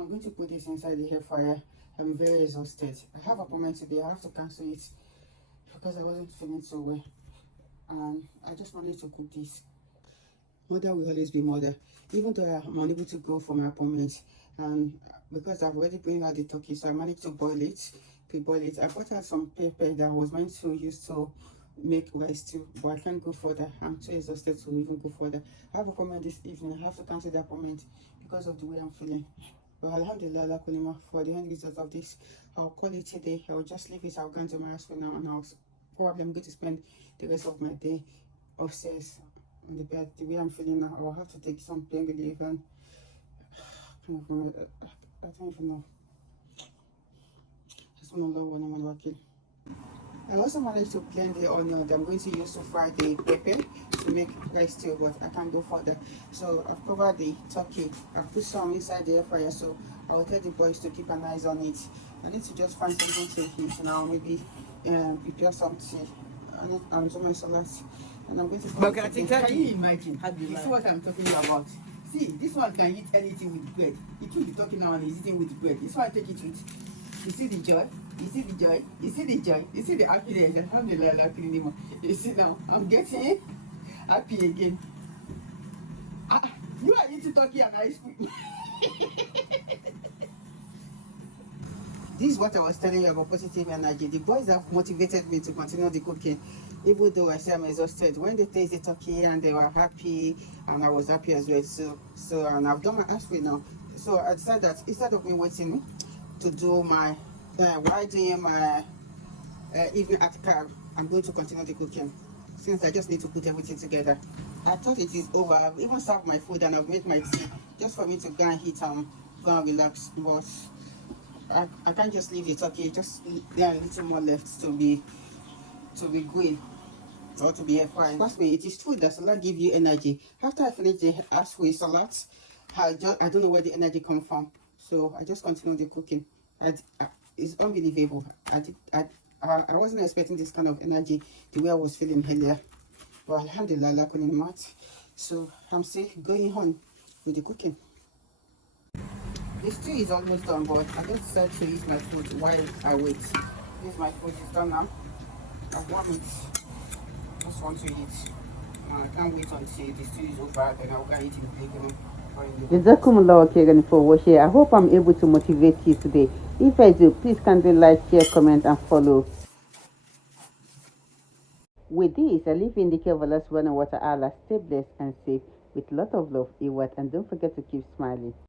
I'm going to put this inside the air fryer. I'm very exhausted. I have an appointment today. I have to cancel it because I wasn't feeling so well. And I just wanted to cook this. Mother will always be mother. Even though I'm unable to go for my appointment, and because I've already bring out the turkey, so I managed to boil it, pre-boil it. I bought out some pepper that I was meant to use to make rice too, but I can't go further. I'm too exhausted to even go further. I have an appointment this evening. I have to cancel the appointment because of the way I'm feeling. But Alhamdulillah, Allah Kulima, for the end result of this, I'll call it today. I'll just leave it. I'll go into my house for now, and probably I'm going to spend the rest of my day upstairs on the bed. The way I'm feeling now, I'll have to take some pain relief, and I don't even know. I also managed to blend the onion that I'm going to use to fry the pepper to make rice stew, but I can't go further. So I've covered the turkey. I've put some inside the air fryer, so I'll tell the boys to keep an eye on it. I need to just find something to eat now, maybe prepare some tea and some salad. And I'm going to but can you imagine? You see what I'm talking about? See, this one can eat anything with bread. It will be talking now and he's eating with bread. This one I take it with. You see the joy? You see the joy? You see the joy? You see the happiness? Alhamdulillah, you see now, I'm getting happy again. You are eating turkey and ice cream. This is what I was telling you about positive energy. The boys have motivated me to continue the cooking, even though I say I'm exhausted. When they taste the turkey and they were happy, and I was happy as well. So and I've done my aspirin now. So I decided that instead of me waiting to do my while doing my evening atkar, I'm going to continue the cooking, since I just need to put everything together. I thought it is over. I've even served my food and I've made my tea just for me to go and eat and go and relax. But I can't just leave the turkey. Just there a little more left to be grilled or to be air fried. Trust me, it is food that salad give you energy. After I finish the aspwi salad, I don't know where the energy come from. So I just continue the cooking. It's unbelievable. I wasn't expecting this kind of energy the way I was feeling earlier. But alhamdulillah, so I'm still going on with the cooking. The stew is almost done, but I just decided to eat my food while I wait. This my food is done now. I've warmed it. Just want to eat. I can't wait until the stew is over, then I'll go eat in the playground. Jazakumullah khairan for watching. I hope I'm able to motivate you today. If I do, please kindly like, share, comment, and follow. With this, I leave in the care of Allah subhanahu wa ta'ala. Stay blessed and safe with lot of love, Iwat, and don't forget to keep smiling.